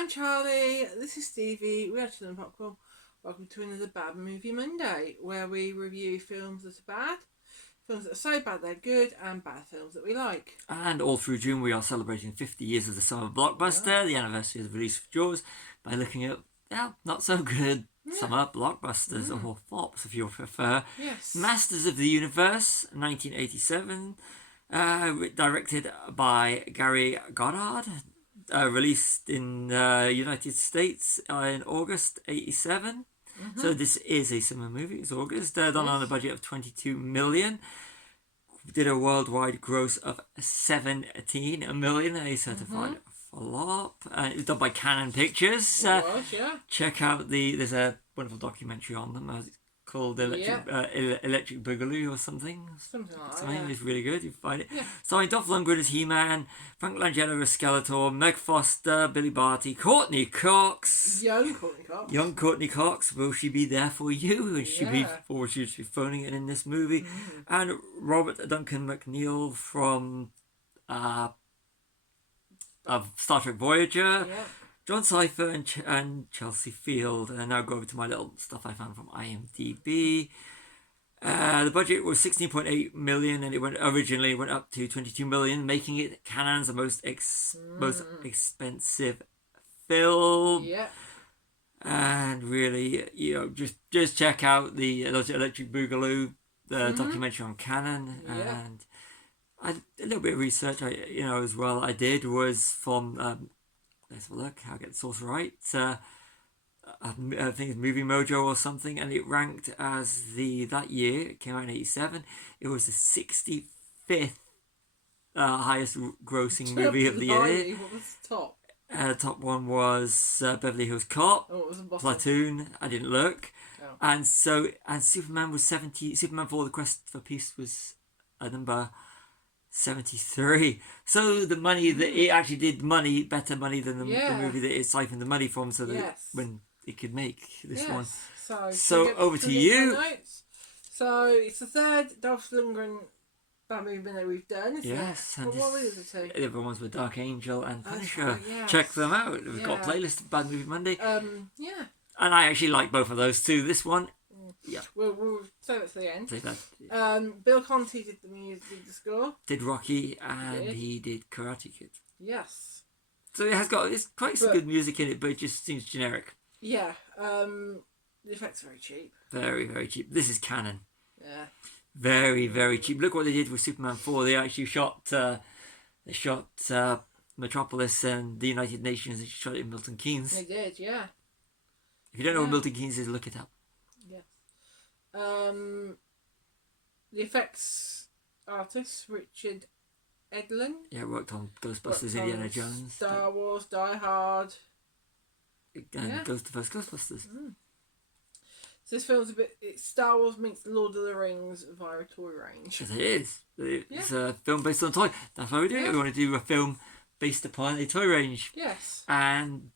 I'm Charlie, this is Stevie, we're Chill and Popcorn. Welcome to another Bad Movie Monday, where we review films that are bad, films that are so bad they're good, and bad films that we like. And all through June we are celebrating 50 years of the Summer Blockbuster, the anniversary of the release of Jaws, by looking at, not so good Summer Blockbusters, or flops if you prefer. Yes. Masters of the Universe, 1987, directed by Gary Goddard, released in the United States in August 87. So this is a summer movie. It's August. Done on a budget of 22 million. Did a worldwide gross of 17 million. A certified flop. It was done by Canon Pictures. Check out there's a wonderful documentary on them. It's called Electric Boogaloo or something. Something like that. It's really good. You find it. Starring Dolph Lundgren as He-Man, Frank Langella as Skeletor, Meg Foster, Billy Barty, Courtney Cox. Young Courtney Cox. Will she be there for you? Will she be phoning it in this movie? And Robert Duncan McNeil from of Star Trek Voyager. John Cypher and Chelsea Field. And now go over to my little stuff I found from IMDb. The budget was 16.8 million, and it originally went up to 22 million, making it Canon's most expensive film. And really, just check out the Electric Boogaloo, the documentary on Canon, and a little bit of research. As well, I did was from. Let's have a look. I'll get the source right. I think it's Movie Mojo or something, and it ranked as that year. It came out in 87. It was the 65th highest grossing movie of the year. What was the top? Top one was Beverly Hills Cop. What was the bottom? Platoon. I didn't look. And Superman was 70. Superman for the Quest for Peace was a number 73. So the money that it actually did better money than the movie that it siphoned the money from, so that when it could make this one. So over to you. So it's the third Dolph Lundgren bad movie that we've done, isn't it? And what were the other two? The other ones were Dark Angel and Punisher. Check them out. We've got a playlist of Bad Movie Monday. And I actually like both of those too. This one. We'll say that to the end. Say that. Bill Conti did the music, did the score. Did Rocky, and he did Karate Kid. Yes. So it's quite some good music in it, but it just seems generic. Yeah. The effects are very cheap. Very, very cheap. This is Canon. Yeah. Very, very cheap. Look what they did with Superman 4. They actually shot Metropolis and the United Nations. They shot it in Milton Keynes. They did, yeah. If you don't know what Milton Keynes is, look it up. Yes. The effects artist, Richard Edlund. Yeah, worked on Ghostbusters, Indiana Jones. Star Wars, Die Hard. And Ghostbusters. So this film's it's Star Wars meets Lord of the Rings via a toy range. Yes, it is. It's a film based on a toy. That's why we do it. We want to do a film based upon a toy range. Yes. And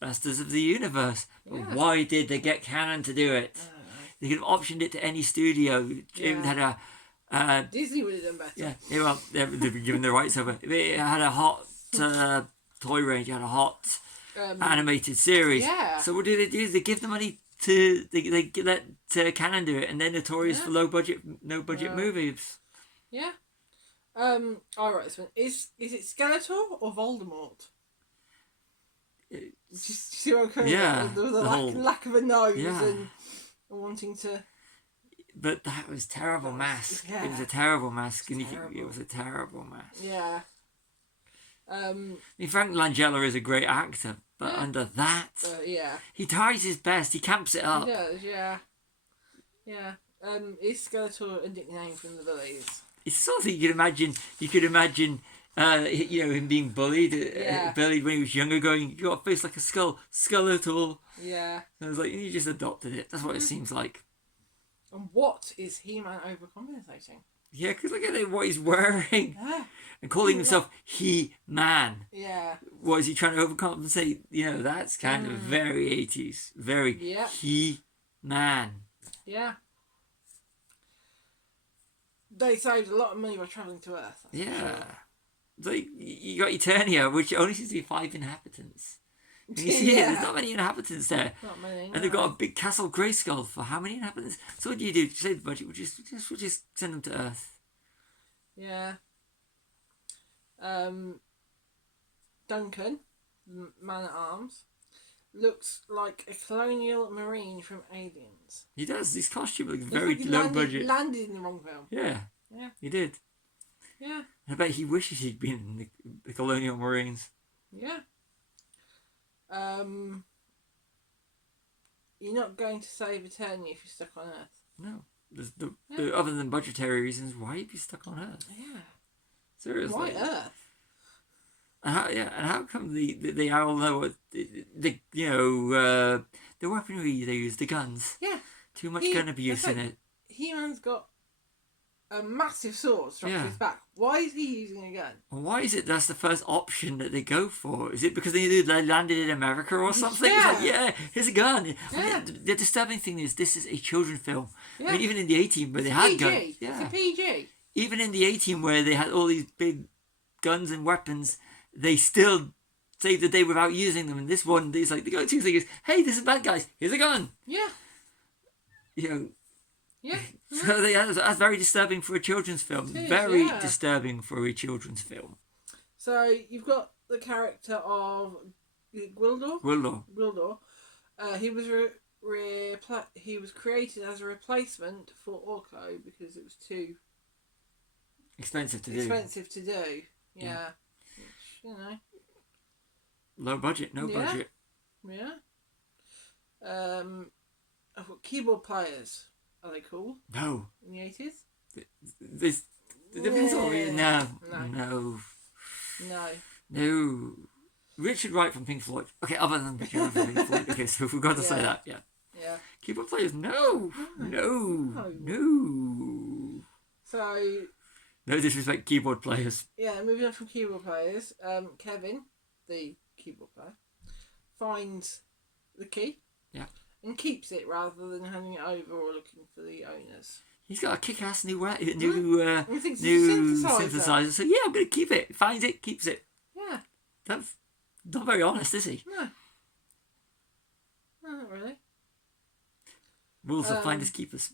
Masters of the Universe. But why did they get Canon to do it? They could have optioned it to any studio. It had a Disney would have done better. They've been given the rights over. It had a hot toy range. It had a hot animated series. So what do? They give the money to they let Canon do it, and they're notorious for no budget movies. Yeah. All right. This one is it Skeletor or Voldemort? Just see what I'm coming at? The lack of a nose and wanting to. But that was terrible mask. It was a terrible mask, it was a terrible mask. Yeah. Frank Langella is a great actor, but under that, he tries his best. He camps it up. He does, yeah. Is Skeletor a nickname from the Bullies? It's the sort of thing you could imagine. Him being bullied, when he was younger, going, "You got a face like a skull, Skeletor." Yeah. And I was like, you just adopted it. That's what it seems like. And what is He-Man overcompensating? Yeah, because look at what he's wearing. And calling himself He-Man. Yeah. What is he trying to overcompensate? That's kind of very 80s. Very He-Man. Yeah. They saved a lot of money by travelling to Earth. Yeah. Sure. Like, you got Eternia, which only seems to be 5 inhabitants. And you see Yeah. there's not many inhabitants there. Not many. And they've got a big castle Grayskull for how many inhabitants? So what do? To save the budget? We'll just send them to Earth. Yeah. Duncan, man at arms, looks like a colonial marine from Aliens. He does. His costume looks Looks very like he low budget. Landed in the wrong film. Yeah. Yeah. He did. Yeah. I bet he wishes he'd been in the colonial marines. Yeah. You're not going to save Eternia if you're stuck on Earth. No. Other than budgetary reasons, why would you be stuck on Earth? Yeah. Seriously. Why Earth? And how come they all know what the weaponry they use, the guns? Yeah. Too much gun abuse in it. He-Man's got a massive sword strapped to Yeah. his back. Why is he using a gun? And why is it that's the first option that they go for? Is it because they landed in America or something? Yeah. It's like, yeah, here's a gun. Yeah. The disturbing thing is this is a children's film. Yeah. I mean, even in the A-Team where It's they a had PG. guns. Yeah. It's a PG. Even in the A-Team where they had all these big guns and weapons, they still saved the day without using them. And this one, it's like the go-to thing is, hey, this is bad guys. Here's a gun. Yeah. You know. Yeah. So that's very disturbing for a children's film. It is, Very yeah. disturbing for a children's film. So you've got the character of Gwildor. Gwildor. He was he was created as a replacement for Orko because it was too Expensive to do. expensive to do. Yeah. Which, you know. Low budget, no Yeah. budget. Yeah. I've got keyboard players. Are they cool No. in the 80s? This the difference Yeah. No. No. Richard Wright from Pink Floyd. Okay, other than Richard Wright from Pink Floyd. Okay, so we've got to say Yeah. that, yeah. Yeah. Keyboard players, no. So No disrespect, keyboard players. yeah, moving on from keyboard players, Kevin, the keyboard player, finds the key. Yeah. And keeps it rather than handing it over or looking for the owners. He's got a kick-ass new He thinks it's a synthesizer. So yeah, I'm going to keep it. Finds it, keeps it. Yeah. That's not very honest, is he? No. No, not really. Rules of finders keepers.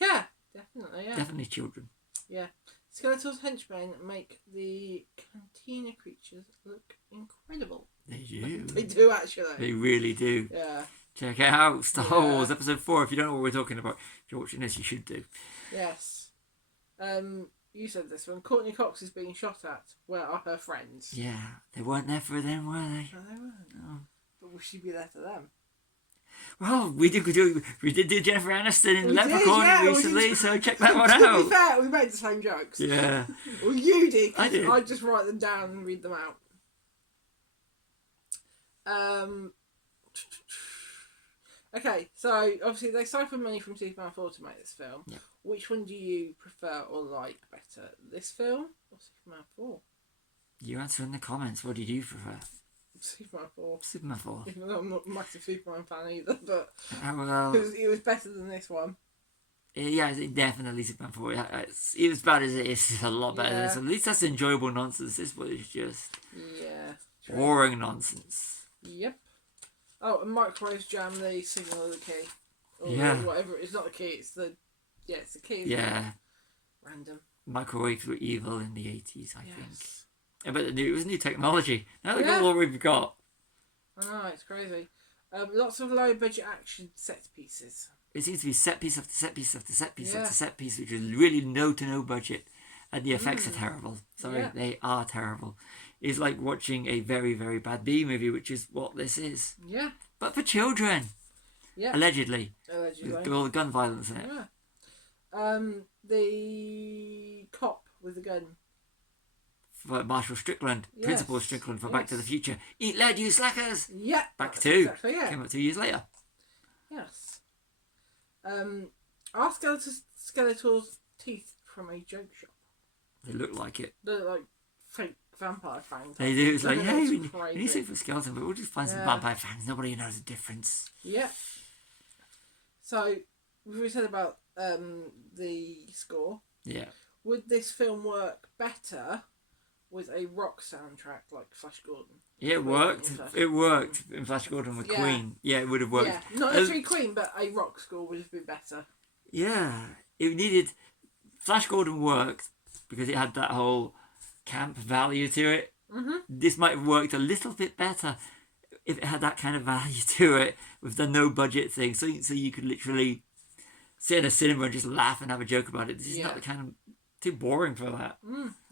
Yeah, definitely. Yeah. Definitely children. Yeah. Skeletor's henchmen make the cantina creatures look incredible. They do. They do actually. They really do. Yeah. Check it out. Star Wars episode 4. If you don't know what we're talking about, if you're watching this, you should do. Yes. You said this one. Courtney Cox is being shot at. Where are her friends? Yeah, they weren't there for them, were they? No, they weren't. No. But will she be there for them? Well, we did do Jennifer Aniston in Leprechaun yeah, recently, so check that one To be out. fair, we made the same jokes. Yeah. Well, you did. 'Cause I did. I just write them down and read them out. Okay, so obviously they siphoned money from Superman 4 to make this film. Yeah. Which one do you prefer or like better? This film or Superman 4? You answer in the comments. What did you prefer? Superman 4. Superman 4. Even though I'm not a massive Superman fan either, but Well, it was better than this one. yeah, definitely Superman 4. Even as bad as it is, it's a lot better than this. Yeah. At least that's enjoyable nonsense. This was just Yeah. boring nonsense. Yep. Oh, and microwaves jam the signal of the key. Or Yeah. whatever. It's not the key, it's the... Yeah, it's the key. isn't Yeah. it? Random. Microwaves were evil in the 80s, I think. Yes. Yeah, but it was new technology. Now look at Yeah. what we've got. I know, it's crazy. Lots of low budget action set pieces. It seems to be set piece after set piece after set piece Yeah. after set piece, which is really low to no budget. And the effects are terrible. Sorry, Yeah. they are terrible. It's like watching a very, very bad B movie, which is what this is. Yeah. But for children. Yeah. Allegedly. Allegedly. With all the gun violence in it. Yeah. The cop with the gun. For Marshall Strickland, Yes. Principal Strickland for Back to the Yes. Future. Eat lead, you slackers! Yeah. Back that's 2. Exactly, yeah. Came out 2 years later. Yes. Are Skeletor's teeth from a joke shop? They look like it. They're like fake vampire fangs. They do. It's like, It's hey, we need crazy. something for skeleton, but we'll just find some Yeah. vampire fans. Nobody knows the difference. Yeah. So, we said about the score. Yeah. Would this film work better was a rock soundtrack like Flash Gordon. Yeah, it Queen worked. in Flash It worked Gordon. in Flash Gordon with Yeah. Queen. Yeah, it would have worked. Yeah, not necessarily Queen, but a rock score would have been better. Yeah, it needed. Flash Gordon worked because it had that whole camp value to it. Mm-hmm. This might have worked a little bit better if it had that kind of value to it with the no budget thing. So you could literally sit in a cinema and just laugh and have a joke about it. This is not the kind of too boring for that.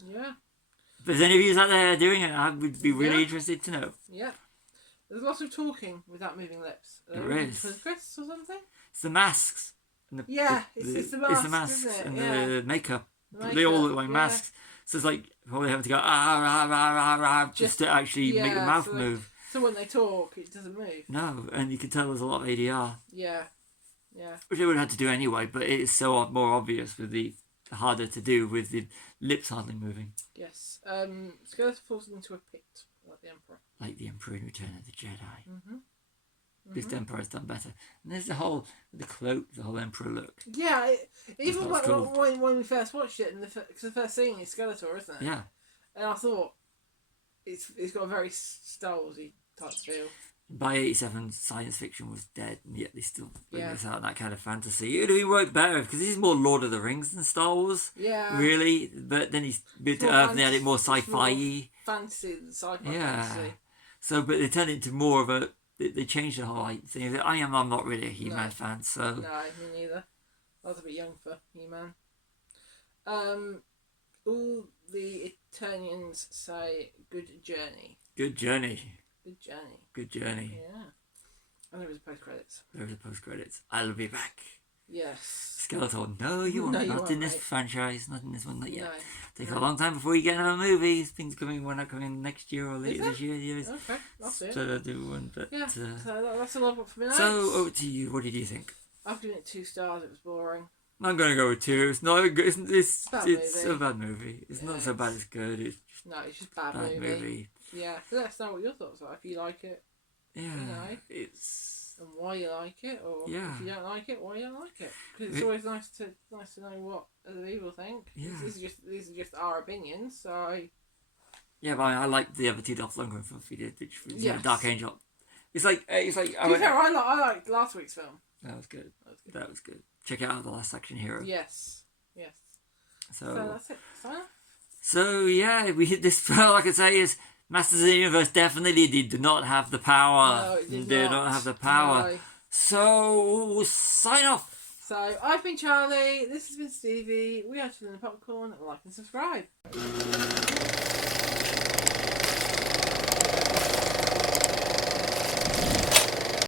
Yeah. If there's any of you out there doing it, I would be really interested to know. Yeah. There's lots of talking without moving lips. There is. For Chris or something? It's the masks. And it's the masks, It's the masks isn't it? and Yeah. the makeup. The They all makeup, look like yeah. masks. So it's like probably having to go rah, rah, rah, rah, just to actually make the mouth move. So when they talk, it doesn't move. No, and you can tell there's a lot of ADR. Yeah. Which they would have had to do anyway, but it is so more obvious with the harder to do with the lips hardly moving. Yes. Skeletor falls into a pit like the Emperor. Like the Emperor in Return of the Jedi. Mm-hmm. This Emperor's done better. And there's the cloak, the whole Emperor look. Yeah, even cool. when we first watched it, because the first scene is Skeletor, isn't it? Yeah. And I thought it's got a very Star Warsy type feel. By 87, science fiction was dead, and yet they still bring Yeah. this out, that kind of fantasy. It would have worked better, because this is more Lord of the Rings than Star Wars. Yeah. Really. But then he's moved to more Earth, and they had it more it's more sci-fi-y. Fantasy than sci-fi Yeah. fantasy. So, but they turned it into more of a... They changed the whole thing. I'm not really a He-Man No. fan, so... No, me neither. I was a bit young for He-Man. All the Eternians say good journey. Good journey. Good journey. Good journey. Yeah. And there was post-credits. There was a post-credits. I'll be back. Yes. Skeletor, no, you won't. No, you Not won't, in this mate. franchise. Not in this one. Not yet. No. Take a long time before you get another movie. Things coming. We're not coming next year or Is later it? this year. Yeah, Okay, that's it. so do one, but Yeah, so that's a lot of it for me. so over to you. What did you think? I've given it 2 stars. It was boring. I'm gonna go with 2. It's not a good. It's Bad it's movie. a bad movie. It's not so bad as good. It's No, it's just bad, bad movie. Yeah, so let us know what your thoughts are. If you like it, Yeah, know. it's and why you like it, or Yeah. if you don't like it, why you don't like it. Because it's always nice to know what other people think. Yeah. These are just our opinions. So yeah. But I like the other 2 Dolph Lundgren films we did, which was Yes. Dark Angel. It's like to be fair, I liked last week's film. that was good. That was good. Check out The Last Action Hero. Yes. So So that's it. Sign off. So yeah, we hit this. All I can say is Masters of the Universe definitely did not have the power. No, it did Did not. not have the power. No. So sign off. So I've been Charlie. This has been Stevie. We are Chilling the Popcorn. Like and subscribe.